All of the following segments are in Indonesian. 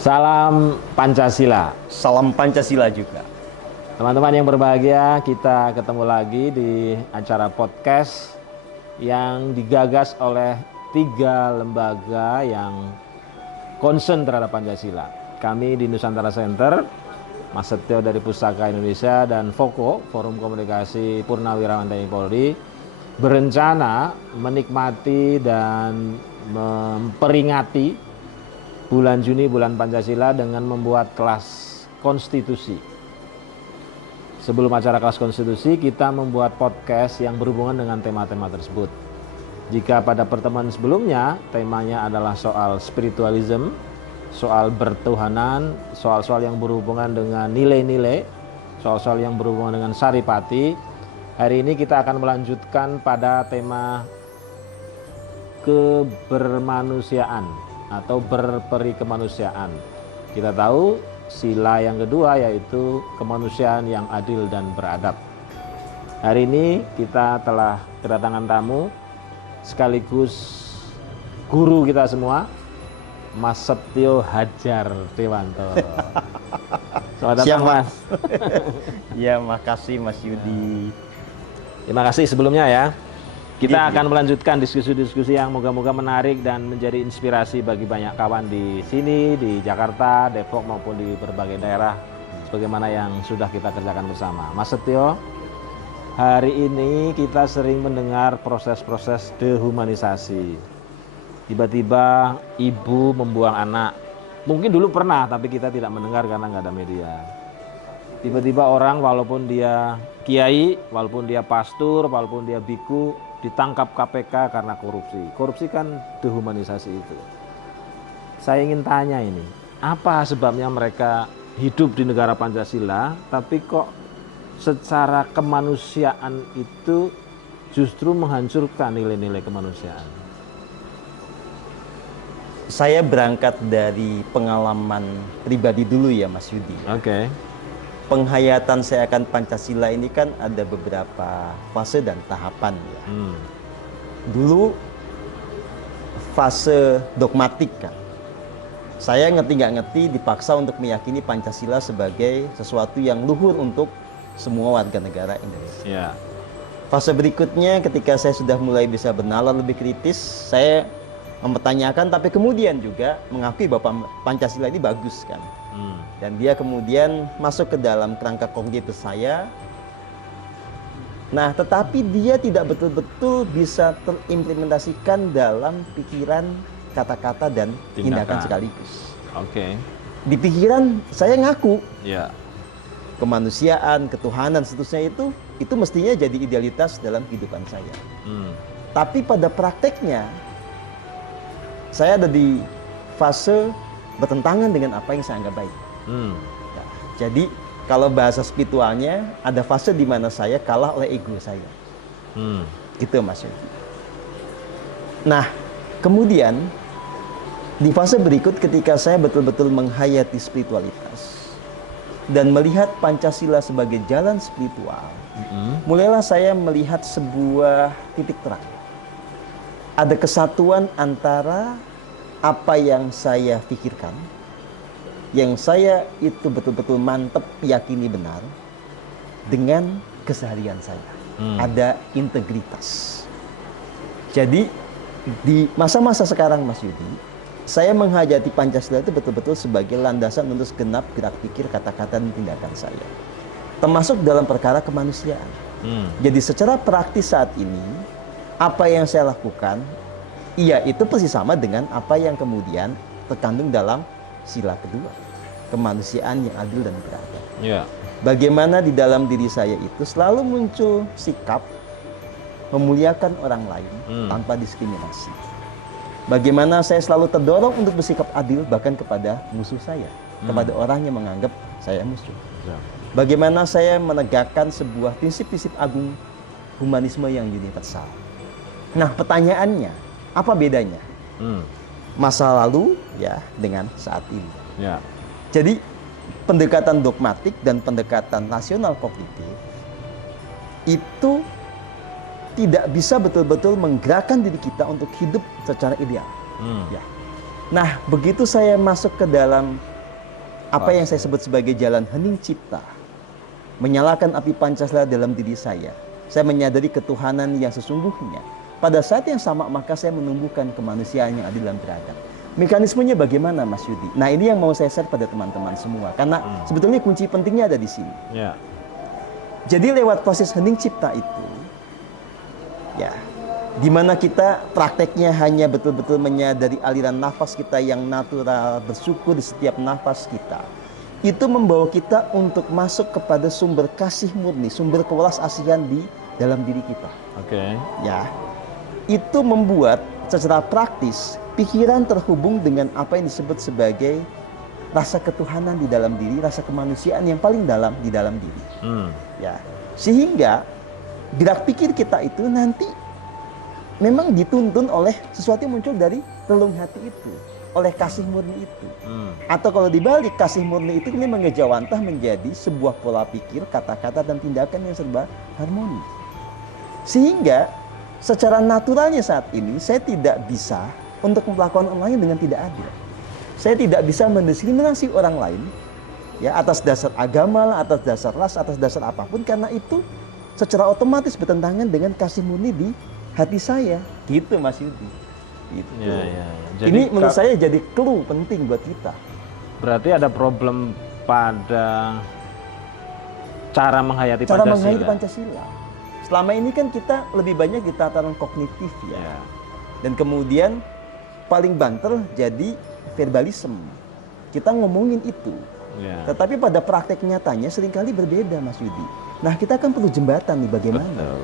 Salam Pancasila. Salam Pancasila juga. Teman-teman yang berbahagia, kita ketemu lagi di acara podcast yang digagas oleh 3 lembaga yang concern terhadap Pancasila. Kami di Nusantara Center, Mas Setio dari Pustaka Indonesia, dan FOKO, Forum Komunikasi Purnawirawan TNI Polri, berencana menikmati dan memperingati bulan Juni, bulan Pancasila dengan membuat kelas konstitusi. Sebelum acara kelas konstitusi, kita membuat podcast yang berhubungan dengan tema-tema tersebut. Jika pada pertemuan sebelumnya, temanya adalah soal spiritualism, soal bertuhanan, soal-soal yang berhubungan dengan nilai-nilai, soal-soal yang berhubungan dengan saripati, hari ini kita akan melanjutkan pada tema kebermanusiaan atau berperi kemanusiaan. Kita tahu sila yang kedua yaitu kemanusiaan yang adil dan beradab. Hari ini kita telah kedatangan tamu sekaligus guru kita semua, Mas Setio Hadjar Dewanto. Selamat datang, Mas. Ya, makasih Mas Yudi. Terima kasih sebelumnya ya. Kita akan melanjutkan diskusi-diskusi yang moga-moga menarik dan menjadi inspirasi bagi banyak kawan di sini, di Jakarta, Depok maupun di berbagai daerah sebagaimana yang sudah kita kerjakan bersama. Mas Setio, hari ini kita sering mendengar proses-proses dehumanisasi. Tiba-tiba ibu membuang anak. Mungkin dulu pernah, tapi kita tidak mendengar karena nggak ada media. Tiba-tiba orang walaupun dia kiai, walaupun dia pastor, walaupun dia biku, ditangkap KPK karena korupsi. Korupsi kan dehumanisasi itu. Saya ingin tanya ini, apa sebabnya mereka hidup di negara Pancasila, tapi kok secara kemanusiaan itu justru menghancurkan nilai-nilai kemanusiaan? Saya berangkat dari pengalaman pribadi dulu ya Mas Yudi. Oke. Penghayatan saya akan Pancasila ini kan ada beberapa fase dan tahapan ya. Dulu fase dogmatik kan. Saya ngerti nggak ngerti dipaksa untuk meyakini Pancasila sebagai sesuatu yang luhur untuk semua warga negara Indonesia. Ya. Fase berikutnya ketika saya sudah mulai bisa bernalar lebih kritis, saya mempertanyakan tapi kemudian juga mengakui bahwa Pancasila ini bagus kan. Dan dia kemudian masuk ke dalam kerangka kognitif saya. Nah, tetapi dia tidak betul-betul bisa terimplementasikan dalam pikiran, kata-kata, dan tindakan sekaligus. Oke. Di pikiran saya ngaku Ya. kemanusiaan, ketuhanan, seterusnya itu mestinya jadi idealitas dalam kehidupan saya. Tapi pada prakteknya saya ada di fase bertentangan dengan apa yang saya anggap baik. Ya, jadi kalau bahasa spiritualnya ada fase di mana saya kalah oleh ego saya. Itu Mas Yudi. Nah, kemudian di fase berikut ketika saya betul-betul menghayati spiritualitas dan melihat Pancasila sebagai jalan spiritual, mulailah saya melihat sebuah titik terang. Ada kesatuan antara apa yang saya pikirkan, yang saya itu betul-betul mantap yakini benar, dengan keseharian saya. Ada integritas. Jadi di masa-masa sekarang Mas Yudi, saya menghayati Pancasila itu betul-betul sebagai landasan untuk segenap gerak pikir, kata-kata, dan tindakan saya. Termasuk dalam perkara kemanusiaan. Jadi secara praktis saat ini, apa yang saya lakukan, iya itu persis sama dengan apa yang kemudian terkandung dalam sila kedua, kemanusiaan yang adil dan beradab. Ya. Bagaimana di dalam diri saya itu selalu muncul sikap memuliakan orang lain tanpa diskriminasi. Bagaimana saya selalu terdorong untuk bersikap adil bahkan kepada musuh saya, kepada orang yang menganggap saya musuh. Bagaimana saya menegakkan sebuah prinsip-prinsip agung humanisme yang universal. Nah, pertanyaannya, apa bedanya masa lalu ya dengan saat ini? Ya. Jadi pendekatan dogmatik dan pendekatan nasional kognitif itu tidak bisa betul-betul menggerakkan diri kita untuk hidup secara ideal. Ya. Nah, begitu saya masuk ke dalam apa yang saya sebut sebagai jalan hening cipta, menyalakan api Pancasila dalam diri saya menyadari ketuhanan yang sesungguhnya. Pada saat yang sama maka saya menumbuhkan kemanusiaan yang adil dan beradab. Mekanismenya bagaimana Mas Yudi? Nah ini yang mau saya share pada teman-teman semua, karena sebetulnya kunci pentingnya ada di sini. Ya. Jadi lewat proses hening cipta itu, ya, di mana kita prakteknya hanya betul-betul menyadari aliran nafas kita yang natural, bersyukur di setiap nafas kita. Itu membawa kita untuk masuk kepada sumber kasih murni, sumber kewelas asihan di dalam diri kita. Oke. Ya, itu membuat secara praktis pikiran terhubung dengan apa yang disebut sebagai rasa ketuhanan di dalam diri, rasa kemanusiaan yang paling dalam di dalam diri. Ya, sehingga gerak pikir kita itu nanti memang dituntun oleh sesuatu yang muncul dari relung hati itu, oleh kasih murni itu. Atau kalau dibalik, kasih murni itu ini mengejawantah menjadi sebuah pola pikir, kata-kata dan tindakan yang serba harmoni. Sehingga secara naturalnya saat ini saya tidak bisa untuk melakukan orang lain dengan tidak adil. Saya tidak bisa mendiskriminasi orang lain ya atas dasar agama, atas dasar ras, atas dasar apapun, karena itu secara otomatis bertentangan dengan kasih murni di hati saya. Gitu Mas Yudi. Gitu. Ya. Jadi, ini menurut saya jadi clue penting buat kita. Berarti ada problem pada cara menghayati Cara Pancasila. menghayati Pancasila. Selama ini kan kita lebih banyak di tataran kognitif ya. Dan kemudian paling banter jadi verbalisme. Kita ngomongin itu. Ya. Tetapi pada praktek nyatanya seringkali berbeda Mas Yudi. Nah kita kan perlu jembatan nih bagaimana. Betul.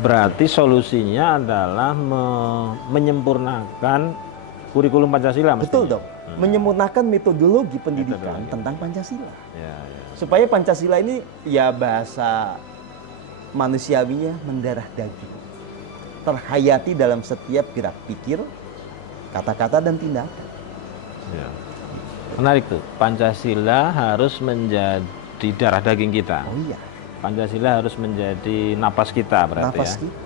Berarti solusinya adalah menyempurnakan kurikulum Pancasila. Betul dong. Menyempurnakan metodologi pendidikan tentang Pancasila. Ya. Supaya Pancasila ini ya bahasa manusiawinya mendarah daging, terhayati dalam setiap gerak pikir, kata-kata dan tindakan. Ya. Menarik tuh, Pancasila harus menjadi darah daging kita. Oh iya. Pancasila harus menjadi napas kita berarti Napas ya. kita.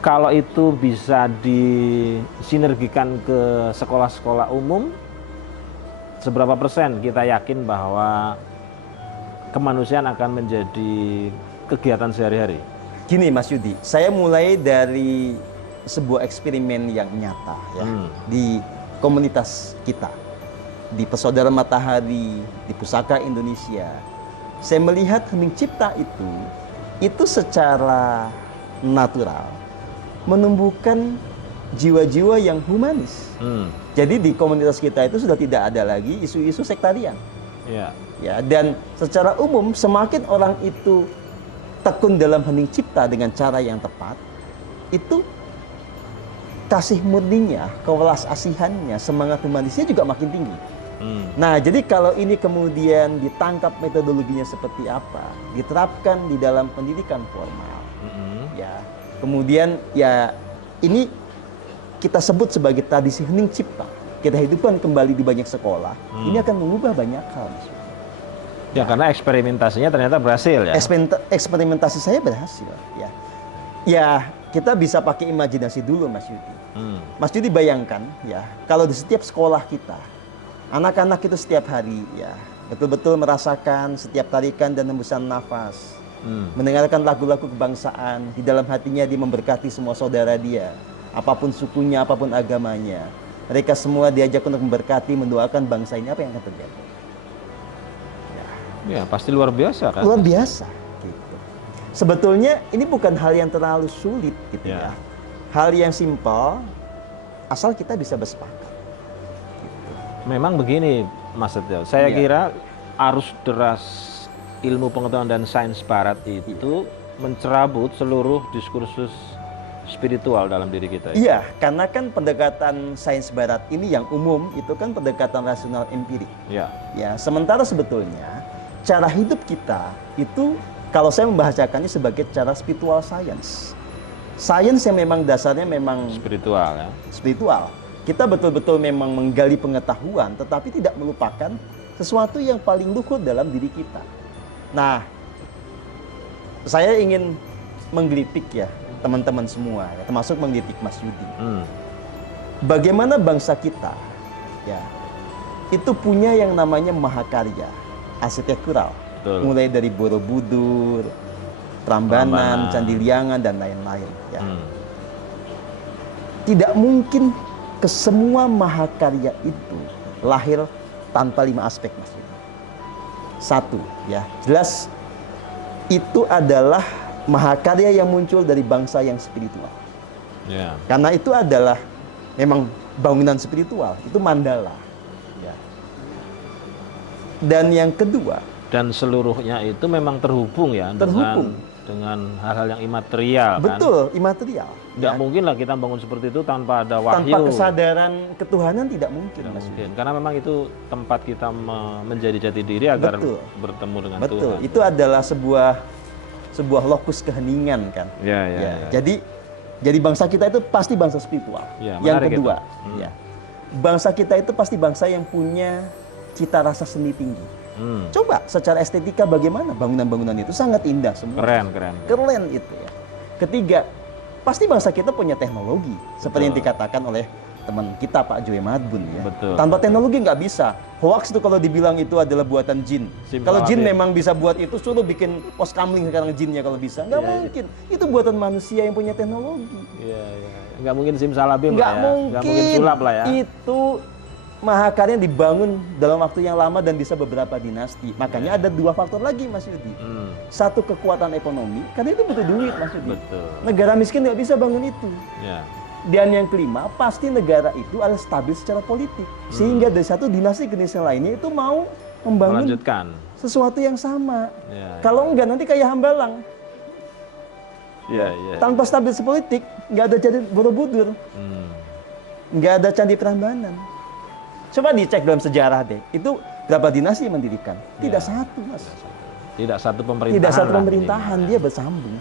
Kalau itu bisa disinergikan ke sekolah-sekolah umum, seberapa persen kita yakin bahwa kemanusiaan akan menjadi kegiatan sehari-hari? Gini Mas Yudi, saya mulai dari sebuah eksperimen yang nyata ya di komunitas kita, di Persaudaraan Matahari, di Pusaka Indonesia. Saya melihat hening cipta itu secara natural menumbuhkan jiwa-jiwa yang humanis. Jadi di komunitas kita itu sudah tidak ada lagi isu-isu sektarian. Ya, dan secara umum semakin orang itu tekun dalam hening cipta dengan cara yang tepat, itu kasih murninya, kewelas asihannya, semangat humanisnya juga makin tinggi. Nah, jadi kalau ini kemudian ditangkap metodologinya seperti apa, diterapkan di dalam pendidikan formal, ya, kemudian ya ini kita sebut sebagai tradisi hening cipta, kita hidupkan kembali di banyak sekolah, ini akan mengubah banyak hal. Ya, karena eksperimentasinya ternyata berhasil ya. Eksperimentasi saya berhasil ya. Ya, kita bisa pakai imajinasi dulu Mas Yudi. Mas Yudi bayangkan ya, kalau di setiap sekolah kita, anak-anak itu setiap hari ya, betul-betul merasakan setiap tarikan dan hembusan nafas. Mendengarkan lagu-lagu kebangsaan, di dalam hatinya dia memberkati semua saudara dia, apapun sukunya, apapun agamanya. Mereka semua diajak untuk memberkati, mendoakan bangsa ini, apa yang akan terjadi? Ya, pasti luar biasa kan? Luar biasa. Gitu. Sebetulnya ini bukan hal yang terlalu sulit gitu ya. Hal yang simpel, asal kita bisa bersepakat. Gitu. Memang begini Mas Setio, saya kira arus deras ilmu pengetahuan dan sains barat itu mencerabut seluruh diskursus spiritual dalam diri kita. Iya, karena kan pendekatan sains barat ini yang umum itu kan pendekatan rasional empirik. Ya, sementara sebetulnya cara hidup kita itu kalau saya membahasakannya sebagai cara spiritual science. Sains yang memang dasarnya memang spiritual ya. Spiritual. Kita betul-betul memang menggali pengetahuan tetapi tidak melupakan sesuatu yang paling luhur dalam diri kita. Nah, saya ingin menggelitik ya teman-teman semua, ya, termasuk menggelitik Mas Yudi. Bagaimana bangsa kita ya itu punya yang namanya mahakarya, arsitektural. Betul. Mulai dari Borobudur, Prambanan, Candi Liangan, dan lain-lain. Ya. Tidak mungkin kesemua mahakarya itu lahir tanpa 5 aspek, Mas. Satu, ya jelas itu adalah mahakarya yang muncul dari bangsa yang spiritual. Ya. Karena itu adalah memang bangunan spiritual, itu mandala. Ya. Dan yang kedua, Dan seluruhnya itu memang terhubung ya dengan hal-hal yang imaterial. betul, imaterial. Tidak mungkin lah kita bangun seperti itu tanpa ada wahyu. Tanpa kesadaran ketuhanan tidak mungkin. Tidak Mas. mungkin. Karena memang itu tempat kita menjadi jati diri agar Betul. bertemu dengan Betul, Tuhan. itu adalah sebuah lokus keheningan kan. Ya. Jadi bangsa kita itu pasti bangsa spiritual. Ya, yang menarik kedua, itu. ya, bangsa kita itu pasti bangsa yang punya cita rasa seni tinggi. Coba secara estetika bagaimana bangunan-bangunan itu sangat indah semua. Keren. Itu ya. Ketiga, pasti bangsa kita punya teknologi seperti yang dikatakan oleh teman kita Pak Joy Madbun ya. Betul. Tanpa teknologi nggak bisa. Hoax itu kalau dibilang itu adalah buatan jin. Kalau jin memang bisa buat itu, suruh bikin pos kamling sekarang jinnya kalau bisa. Nggak mungkin. Itu buatan manusia yang punya teknologi. Iya. Nggak mungkin simsalabim Nggak lah ya. mungkin. Nggak mungkin sulap lah ya. Itu mahakarya dibangun dalam waktu yang lama dan bisa beberapa dinasti. Makanya ada 2 faktor lagi, Mas Yudi. Satu, kekuatan ekonomi, karena itu butuh duit, Mas Yudi. Betul. Negara miskin nggak bisa bangun itu. Ya. Dan yang kelima, pasti negara itu harus stabil secara politik. Sehingga dari satu dinasti ke dinasti lainnya itu mau membangun Melanjutkan. sesuatu yang sama. Ya. Kalau enggak, nanti kayak Hambalang. Iya. Tanpa stabilitas politik, nggak ada Candi Borobudur, nggak ada Candi Prambanan. Coba dicek dalam sejarah deh, itu berapa dinasti yang mendirikan? Tidak satu, Mas. Tidak satu pemerintahan. Tidak satu lah pemerintahan, ini. dia bersambung.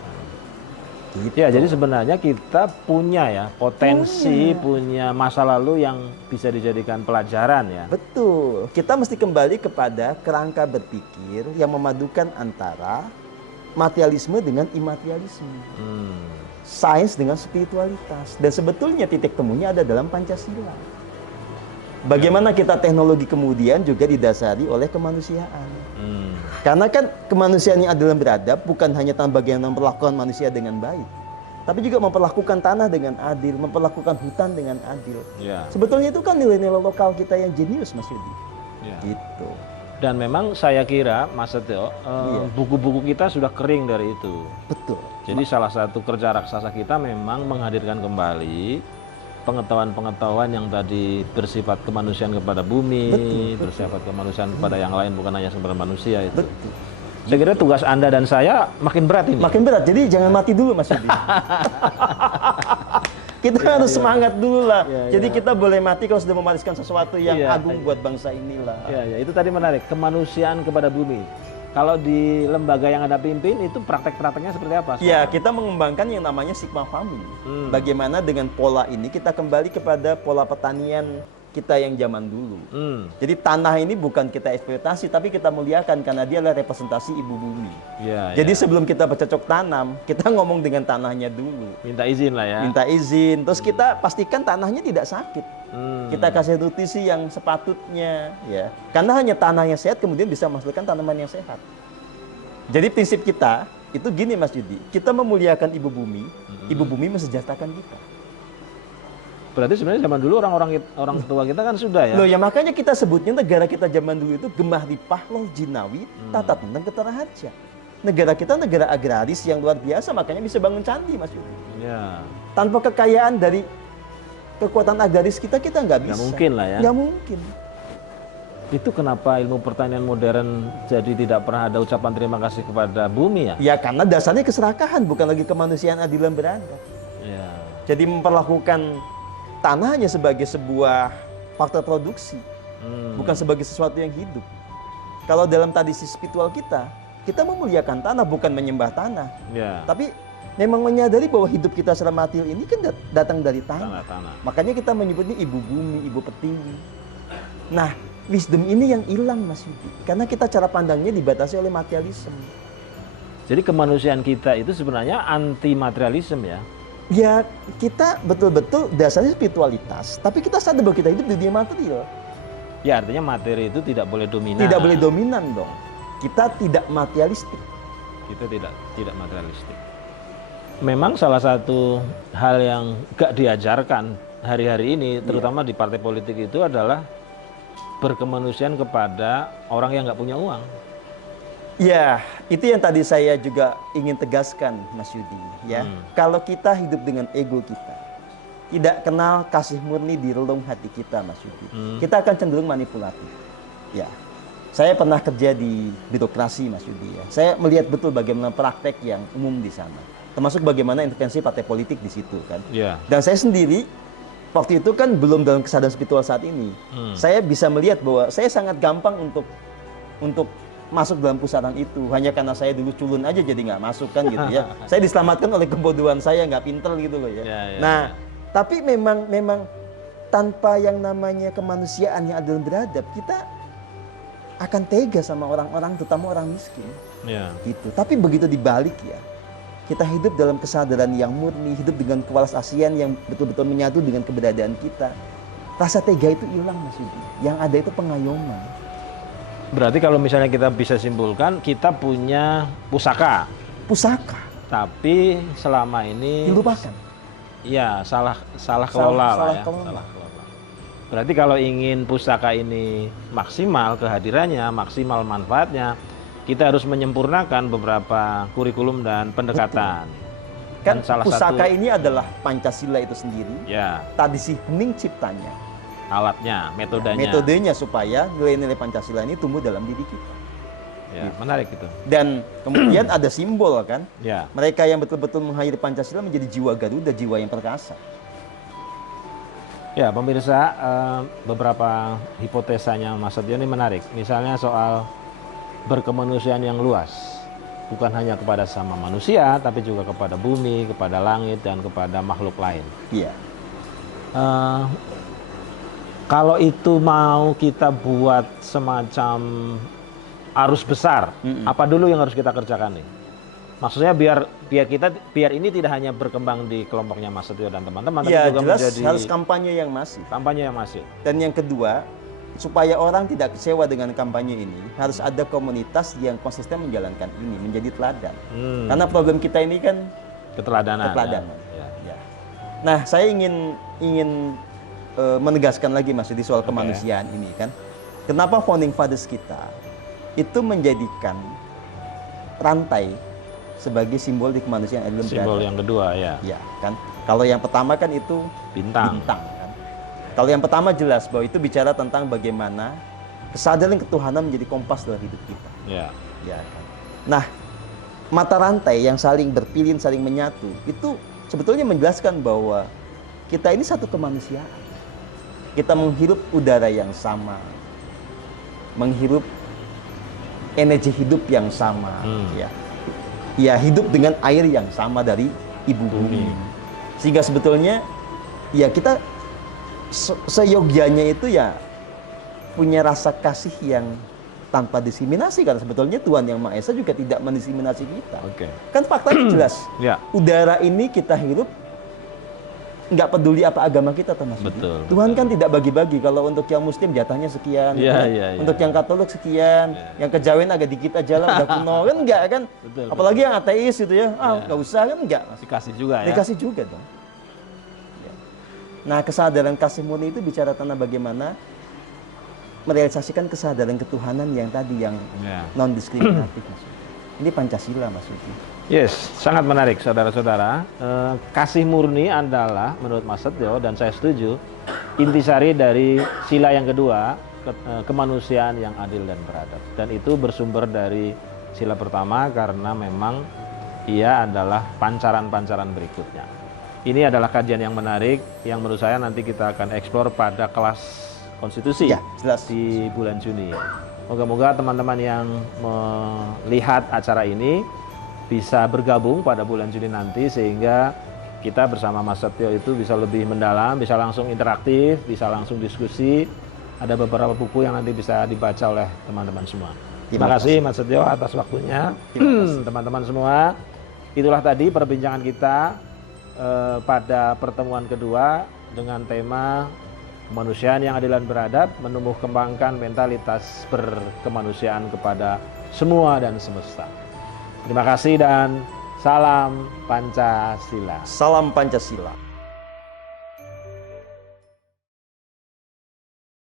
Gitu. Ya, jadi sebenarnya kita punya ya potensi, punya masa lalu yang bisa dijadikan pelajaran ya. Betul. Kita mesti kembali kepada kerangka berpikir yang memadukan antara materialisme dengan imaterialisme. Sains dengan spiritualitas. Dan sebetulnya titik temunya ada dalam Pancasila. Bagaimana kita teknologi kemudian juga didasari oleh kemanusiaan. Karena kan kemanusiaan yang adil dan beradab bukan hanya tentang bagaimana memperlakukan manusia dengan baik, tapi juga memperlakukan tanah dengan adil, memperlakukan hutan dengan adil. Ya. Sebetulnya itu kan nilai-nilai lokal kita yang jenius, Mas Yudi. Ya. Gitu. Dan memang saya kira, Mas Setio, buku-buku kita sudah kering dari itu. Betul. Jadi salah satu kerja raksasa kita memang menghadirkan kembali pengetahuan-pengetahuan yang tadi bersifat kemanusiaan kepada bumi, bersifat kemanusiaan kepada yang lain, bukan hanya sekedar manusia itu. Betul. Saya kira tugas Anda dan saya makin berat ini. Makin berat, jadi jangan mati dulu, Mas Yudi. Kita harus semangat dulu lah. Jadi kita boleh mati kalau sudah mewariskan sesuatu yang agung buat bangsa inilah. Ya, itu tadi menarik, kemanusiaan kepada bumi. Kalau di lembaga yang Anda pimpin itu praktek-prakteknya seperti apa? Ya, kita mengembangkan yang namanya Sigma Farming. Bagaimana dengan pola ini kita kembali kepada pola pertanian kita yang zaman dulu. Jadi tanah ini bukan kita eksploitasi, tapi kita muliakan karena dia adalah representasi ibu bumi. Jadi sebelum kita bercocok tanam, kita ngomong dengan tanahnya dulu. Minta izin lah ya. Minta izin, terus kita pastikan tanahnya tidak sakit. Kita kasih nutrisi yang sepatutnya, ya. Karena hanya tanah yang sehat kemudian bisa menghasilkan tanaman yang sehat. Jadi prinsip kita itu gini, Mas Yudi, kita memuliakan ibu bumi mensejahterakan kita. Berarti sebenarnya zaman dulu orang tua kita kan sudah ya. Loh ya, makanya kita sebutnya negara kita zaman dulu itu gemah ripah loh jinawi, tata tentang ketara harja. Negara kita negara agraris yang luar biasa, makanya bisa bangun candi, Mas Yudi. Ya. Tanpa kekayaan dari kekuatan agraris kita nggak bisa. Nggak mungkin lah ya. Nggak mungkin. Itu kenapa ilmu pertanian modern jadi tidak pernah ada ucapan terima kasih kepada bumi ya? Ya karena dasarnya keserakahan, bukan lagi kemanusiaan adil dan beradab. Ya. Jadi memperlakukan tanah hanya sebagai sebuah faktor produksi, bukan sebagai sesuatu yang hidup. Kalau dalam tradisi spiritual kita memuliakan tanah, bukan menyembah tanah. Ya. Tapi memang menyadari bahwa hidup kita secara material ini kan datang dari tanah. Makanya kita menyebutnya ibu bumi, ibu pertiwi. Nah, wisdom ini yang hilang, Mas Yudi. Karena kita cara pandangnya dibatasi oleh materialisme. Jadi kemanusiaan kita itu sebenarnya anti materialisme ya? Ya, kita betul-betul dasarnya spiritualitas, tapi kita sadar bahwa kita hidup di dunia material. Ya artinya materi itu tidak boleh dominan. Tidak boleh dominan dong. Kita tidak materialistik. Kita tidak materialistik. Memang salah satu hal yang gak diajarkan hari-hari ini, terutama di partai politik itu adalah berkemanusiaan kepada orang yang nggak punya uang. Ya, itu yang tadi saya juga ingin tegaskan, Mas Yudi. Ya, kalau kita hidup dengan ego kita, tidak kenal kasih murni di relung hati kita, Mas Yudi, kita akan cenderung manipulatif. Ya, saya pernah kerja di birokrasi, Mas Yudi. Ya, saya melihat betul bagaimana praktek yang umum di sana, termasuk bagaimana intervensi partai politik di situ, kan. Ya. Dan saya sendiri waktu itu kan belum dalam kesadaran spiritual saat ini. Saya bisa melihat bahwa saya sangat gampang untuk masuk dalam pusaran itu hanya karena saya dulu culun aja jadi nggak masuk kan gitu ya. Saya diselamatkan oleh kebodohan saya, nggak pinter gitu loh ya. Nah, tapi memang tanpa yang namanya kemanusiaan yang adil dan beradab, kita akan tega sama orang-orang, terutama orang miskin. Gitu. Tapi begitu dibalik ya, kita hidup dalam kesadaran yang murni, hidup dengan kewalas asian yang betul-betul menyatu dengan keberadaan kita. Rasa tega itu hilang, Mas Yudi. Yang ada itu pengayoman. Berarti kalau misalnya kita bisa simpulkan, kita punya pusaka. Pusaka. Tapi selama ini dilupakan. Iya, salah kelola lah ya. Salah kelola. Berarti kalau ingin pusaka ini maksimal kehadirannya, maksimal manfaatnya, kita harus menyempurnakan beberapa kurikulum dan pendekatan. Betul. Kan salah pusaka ini adalah Pancasila itu sendiri. Ya. Tradisi hening ciptanya. Alatnya, metodenya. Metodenya supaya nilai-nilai Pancasila ini tumbuh dalam diri kita. Ya, menarik itu. Dan kemudian ada simbol kan. Ya. Mereka yang betul-betul menghayati Pancasila menjadi jiwa Garuda, jiwa yang perkasa. Ya, pemirsa, beberapa hipotesanya Mas Setio ini menarik. Misalnya soal berkemanusiaan yang luas, bukan hanya kepada sama manusia, tapi juga kepada bumi, kepada langit, dan kepada makhluk lain. Iya. Kalau itu mau kita buat semacam arus besar, apa dulu yang harus kita kerjakan nih? Maksudnya biar ini tidak hanya berkembang di kelompoknya Mas Setio dan teman-teman, ya, tapi juga jelas menjadi harus kampanye yang masif. Kampanye yang masif. Dan yang kedua, supaya orang tidak kecewa dengan kampanye ini, harus ada komunitas yang konsisten menjalankan ini, menjadi teladan. Karena problem kita ini kan keteladanan. Ya. Nah, saya ingin menegaskan lagi Mas di soal kemanusiaan ini kan. Kenapa founding fathers kita itu menjadikan rantai sebagai simbol di kemanusiaan adil dan beradab. Simbol yang kedua ya. Ya, kan. Kalau yang pertama kan itu bintang kan. Kalau yang pertama jelas bahwa itu bicara tentang bagaimana kesadaran ketuhanan menjadi kompas dalam hidup kita. Ya. Ya kan. Nah, mata rantai yang saling berpilin, saling menyatu, itu sebetulnya menjelaskan bahwa kita ini satu kemanusiaan. Kita menghirup udara yang sama, menghirup energi hidup yang sama, ya hidup dengan air yang sama dari ibu bumi. Sehingga sebetulnya ya kita seyogianya itu ya punya rasa kasih yang tanpa diskriminasi, karena sebetulnya Tuhan Yang Maha Esa juga tidak mendiskriminasi kita. Kan faktanya jelas. Udara ini kita hirup nggak peduli apa agama kita, Mas. Tuhan kan tidak bagi-bagi. Kalau untuk yang Muslim jatahnya sekian, untuk yang Katolik sekian, yang kejawen agak dikit aja lah, udah kuno kan enggak kan? Apalagi yang ateis gitu ya, nggak usah kan enggak? Dikasih juga ya? Dikasih juga dong. Nah, kesadaran kasih murni itu bicara tentang bagaimana merealisasikan kesadaran ketuhanan yang tadi yang non diskriminatif, Mas. Ini Pancasila, Mas. Yes, sangat menarik saudara-saudara. Kasih murni adalah menurut Mas Setio, dan saya setuju, intisari dari sila yang kedua, kemanusiaan yang adil dan beradab. Dan itu bersumber dari sila pertama karena memang ia adalah pancaran-pancaran berikutnya. Ini adalah kajian yang menarik yang menurut saya nanti kita akan eksplor pada kelas konstitusi di bulan Juni. Moga-moga teman-teman yang melihat acara ini bisa bergabung pada bulan Juni nanti, sehingga kita bersama Mas Setio itu bisa lebih mendalam, bisa langsung interaktif, bisa langsung diskusi. Ada beberapa buku yang nanti bisa dibaca oleh teman-teman semua. Terima kasih Mas Setio atas waktunya. Teman-teman semua, itulah tadi perbincangan kita pada pertemuan kedua dengan tema kemanusiaan yang adil dan beradab, menumbuh kembangkan mentalitas berkemanusiaan kepada semua dan semesta. Terima kasih dan salam Pancasila. Salam Pancasila.